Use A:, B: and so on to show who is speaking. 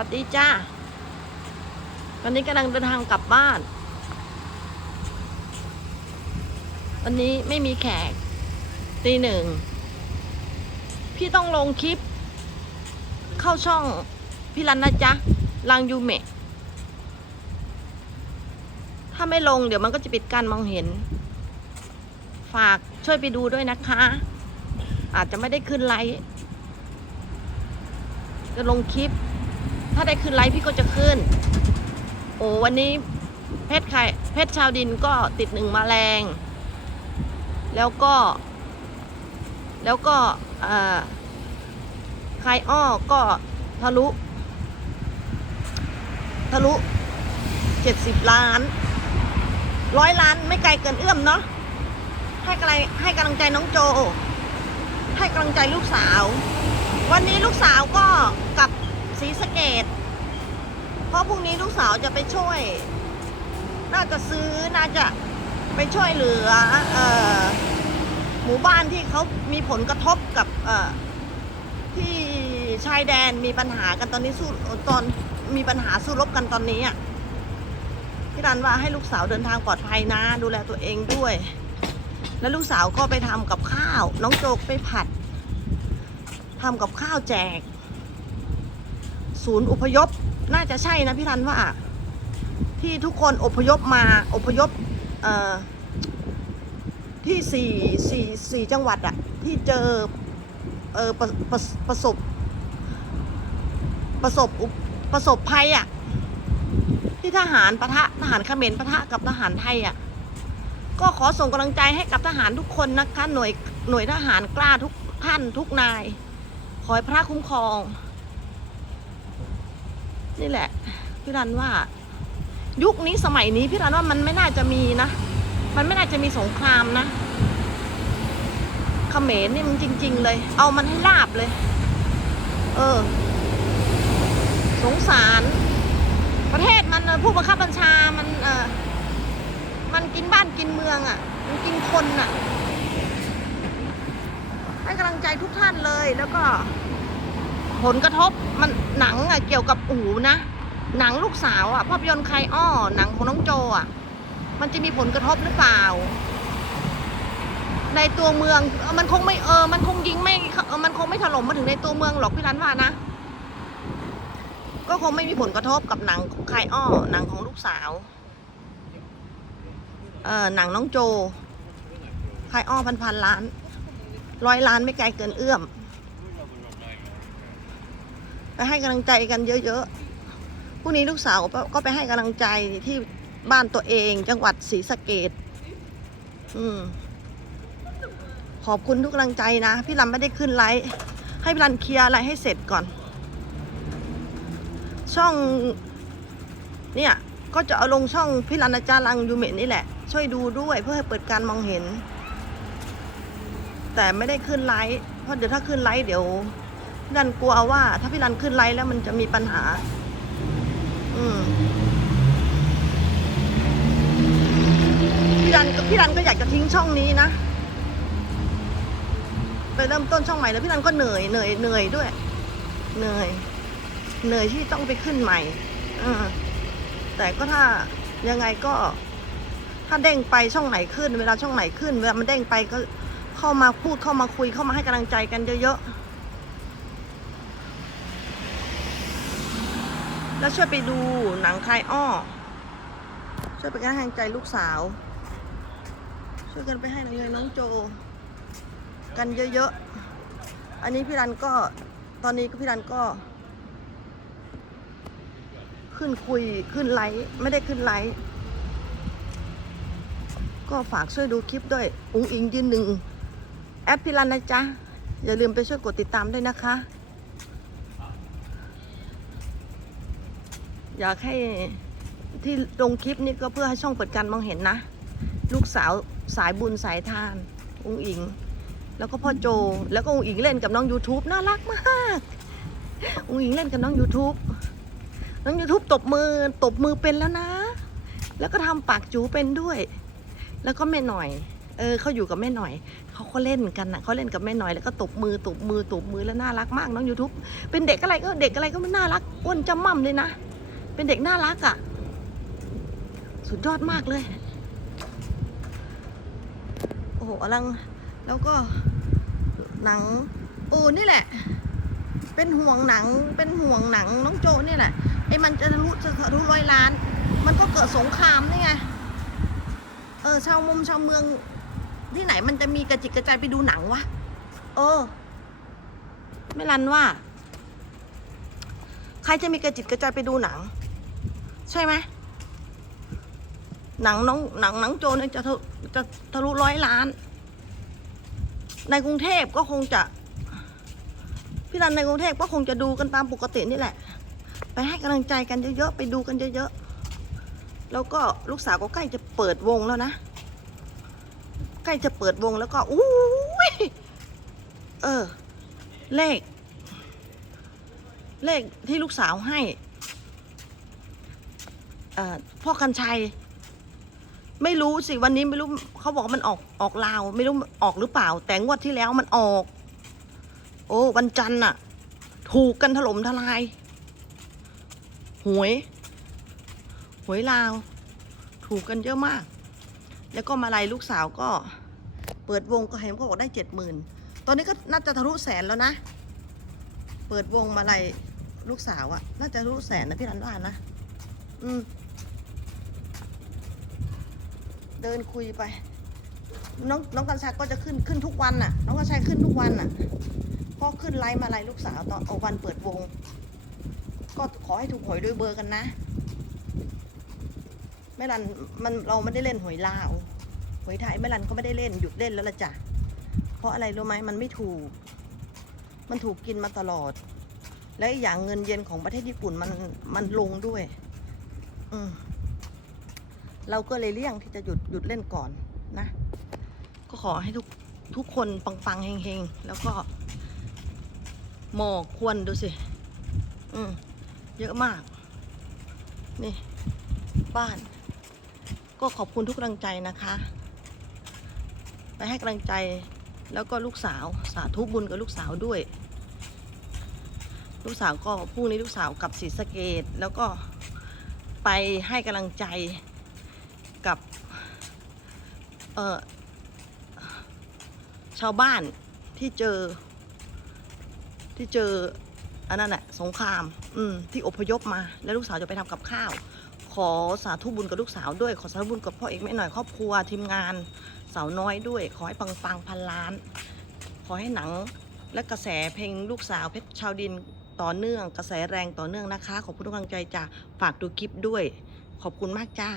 A: วัสดีจ้าวันนี้กำลังเดินทางกลับบ้าน วันนี้ไม่มีแขกตีหนึ่ง พี่ต้องลงคลิป เข้าช่องพี่รันนะจ๊ะลังยูเมะถ้าไม่ลงเดี๋ยวมันก็จะปิดการมองเห็น ฝากช่วยไปดูด้วยนะคะ อาจจะไม่ได้ขึ้นไลฟ์จะลงคลิป ถ้าได้ขึ้นไลฟ์พี่ก็จะขึ้น โอ้วันนี้เพชรไข่เพชรชาวดินก็ติดหนึ่งมาแรง แล้วก็ แล้วก็ไข่อ้อก็ทะลุ ทะลุเจ็ดสิบล้านร้อยล้านไม่ไกลเกินเอื้อมเนาะให้กำลังให้กำลังใจน้องโจ ให้กำลังใจลูกสาว วันนี้ลูกสาวก็กลับ ศรีสะเกดเพราะพรุ่งนี้ลูกสาวจะไปช่วย น่าจะซื้อน่าจะไปช่วยเหลือเออหมู่บ้านที่เขามีผลกระทบกับเออที่ชายแดนมีปัญหากันตอนนี้สู้ตอนมีปัญหาสู้รบกันตอนนี้อะพี่รันว่าให้ลูกสาวเดินทางปลอดภัยนะ ดูแลตัวเองด้วย แล้วลูกสาวก็ไปทำกับข้าว น้องโจกไปผัดทำกับข้าวแจก ศูนย์อพยพ น่าจะใช่นะพี่รันว่า ที่ทุกคนอพยพมาอพยพที่สี่สี่สี่จังหวัดอะที่เจอเออประประประสบ ประสบประสบภัยอะที่ทหารปะทะทหารเขมรปะทะกับทหารไทยอะก็ขอส่งกำลังใจให้กับทหารทุกคนนะคะหน่วยหน่วยทหารกล้าทุกท่านทุกนาย ขอให้พระคุ้มครอง นี่แหละ พี่รันว่า ยุคนี้สมัยนี้พี่รันว่ามันไม่น่าจะมีนะ มันไม่น่าจะมีสงครามนะเขมรนี่มันจริง ๆ เลย เอามันให้ลาบเลย เออ สงสาร ประเทศมันผู้บังคับบัญชามันเออมันกินบ้านกินเมืองอะ่ะ มันกินคนอะให้กำลังใจทุกท่านเลยแล้วก็ ผลกระทบมันหนังอะเกี่ยวกับอูนะ หนังลูกสาวอะภาพยนตร์ใครอ้อหนังของน้องโจอะมันจะมีผลกระทบหรือเปล่า ในตัวเมืองมันคงไม่เออ มันคงยิงไม่มันคงไม่ถล่มมาถึงในตัวเมืองหรอกพี่รันว่านะ ก็คงไม่มีผลกระทบกับหนังของใครอ้อหนังของลูกสาวเออหนังน้องโจใครอ้อพันพันล้านร้อยล้านไม่ไกลเกินเอื้อม ไปให้กำลังใจกันเยอะๆพรุ่งนี้ลูกสาวก็ไปให้กำลังใจที่บ้านตัวเอง จังหวัดศรีสะเกดอืมขอบคุณทุกกำลังใจนะ พี่รันไม่ได้ขึ้นไลฟ์ให้พี่รันเคลียร์อะไรให้เสร็จก่อน ช่อง เนี่ย ก็จะเอาลงช่องพี่รันอาจารย์ลังยูเมะนี่แหละ ช่วยดูด้วยเพื่อให้เปิดการมองเห็น แต่ไม่ได้ขึ้นไลฟ์เพราะเดี๋ยวถ้าขึ้นไลฟ์เดี๋ยว พี่รันกลัวว่า ถ้าพี่รันขึ้นไลฟ์แล้วมันจะมีปัญหา อืมพี่รันพี่รันก็อยากจะทิ้งช่องนี้นะไปเริ่มต้นช่องใหม่แล้วพี่รันก็เหนื่อยเหนื่อยเหนื่อยด้วย เหนื่อยเหนื่อยที่ต้องไปขึ้นใหม่อแต่ก็ถ้ายังไงก็ ถ้าเด้งไปช่องไหนขึ้น เวลาช่องไหนขึ้น เวลามันเด้งไปก็เข้ามาพูดเข้ามาคุยเข้ามาให้กำลังใจกันเยอะๆ แล้วช่วยไปดูหนังคลายอ้อ ช่วยไปกันให้กำลังใจลูกสาว ช่วยกันไปให้กำลังใจน้องโจ กันเยอะๆ อันนี้พี่รันก็ตอนนี้ก็พี่รันก็ ขึ้นคุยขึ้นไลฟ์ไม่ได้ขึ้นไลฟ์ก็ฝากช่วยดูคลิปด้วย อุ้งอิงยืนหนึ่งแอดพี่รันนะจ๊ะ อย่าลืมไปช่วยกดติดตามด้วยนะคะ อยากให้ที่ลงคลิปนี้ก็เพื่อให้ช่องเปิดการมองเห็นนะ ลูกสาวสายบุญสายทานอุ้งอิง แล้วก็พ่อโจ แล้วก็อุ้งอิงเล่นกับน้อง YouTube น่ารักมากอุ้งอิงเล่นกับน้อง YouTube น้อง YouTube ตบมือตบมือเป็นแล้วนะ แล้วก็ทำปากจูเป็นด้วย แล้วก็แม่หน่อย เออเขาอยู่กับแม่หน่อยเขาเขาก็เล่นกันนะเขาเล่นกับแม่หน่อยแล้วก็ตบมือตบมือตบมือแล้วน่ารักมากน้องยูทูบเป็นเด็กอะไรก็เด็กอะไรก็ไม่น่ารักอ้วนจำม่ำเลยนะ เป็นเด็กน่ารักอะ่ะ สุดยอดมากเลย โอ้โหอลัง แล้วก็หนังโอ้นี่แหละ เป็นห่วงหนัง เป็นห่วงหนังน้องโจนี่แหละ ไอ้มันจะทะลุจะทะลุร้อยล้าน มันก็เกิดสงครามนี่ไง เออ ชาวมุมชาวเมือง ที่ไหนมันจะมีกระจิกกระจายไปดูหนังวะ เออ ไม่รันว่า ใครจะมีกระจิตกระจายไปดูหนัง ใช่ไหมหนังน้องหนังหนังโจเนี่ยจะทะจะทะลุร้อยล้าน ในกรุงเทพก็คงจะพี่รันในกรุงเทพก็คงจะดูกันตามปกตินี่แหละ ไปให้กำลังใจกันเยอะๆไปดูกันเยอะๆแล้วก็ลูกสาวก็ใกล้จะเปิดวงแล้วนะใกล้จะเปิดวงแล้วก็อู้ยเออ เลข เลขที่ลูกสาวให้ พ่อกันชัย ไม่รู้สิวันนี้ไม่รู้เขาบอกว่ามันออกออกลาว ไม่รู้ออกหรือเปล่า แต่งวดที่แล้วมันออก โอ้วันจันทร์น่ะ ถูกกันถล่มทลาย หวย หวยลาว ถูกกันเยอะมาก แล้วก็มาลัยลูกสาวก็ เปิดวงก็เห็นเขาบอกได้เจ็ดหมื่นตอนนี้ก็น่าจะทะลุแสนแล้วนะ เปิดวงมาลัยลูกสาวอะน่าจะทะลุแสนนะพี่รันว่านะ อืม เดินคุยไป น้องน้องกัญชัยก็จะขึ้นขึ้นทุกวันน่ะ น้องกัญชัยขึ้นทุกวันน่ะพอขึ้นไลฟ์มาไลฟ์ลูกสาวตอนเอาวันเปิดวง ก็ขอให้ถูกหวยด้วยเบอร์กันนะแม่รันมันเราไม่ได้เล่นหวยลาวหวยไทยแม่รันก็ไม่ได้เล่นหยุดเล่นแล้วละจ้ะเพราะอะไรรู้ไหมมันไม่ถูก มันถูกกินมาตลอด และอีกอย่างเงินเย็นของประเทศญี่ปุ่นมันมันลงด้วย อืม เราก็เลยเลี่ยงที่จะหยุดหยุดเล่นก่อนนะ ก็ขอให้ทุกทุกคนปังๆเฮงๆ แล้วก็ หมอกควนดูสิ อืมเยอะมาก นี่ บ้าน ก็ขอบคุณทุกกำลังใจนะคะ ไปให้กำลังใจแล้วก็ลูกสาวสาธุบุญกับลูกสาวด้วย ลูกสาวก็พรุ่งนี้ลูกสาวกับศรีสะเกดแล้วก็ไปให้กำลังใจ กับ เออชาวบ้านที่เจอ ที่เจออันนั้นแหละสงคราม อืม ที่อพยพมา แล้วลูกสาวจะไปทำกับข้าว ขอสาธุบุญกับลูกสาวด้วย ขอสาธุบุญกับพ่อเอกแม่หน่อยครอบครัวทีมงานสาวน้อยด้วย ขอให้ปังปังพันล้าน ขอให้หนังและกระแสเพลงลูกสาวเพชรชาวดินต่อเนื่อง กระแสแรงต่อเนื่องนะคะ ขอบคุณทุกกำลังใจจ้าฝากดูคลิปด้วย ขอบคุณมากจ้า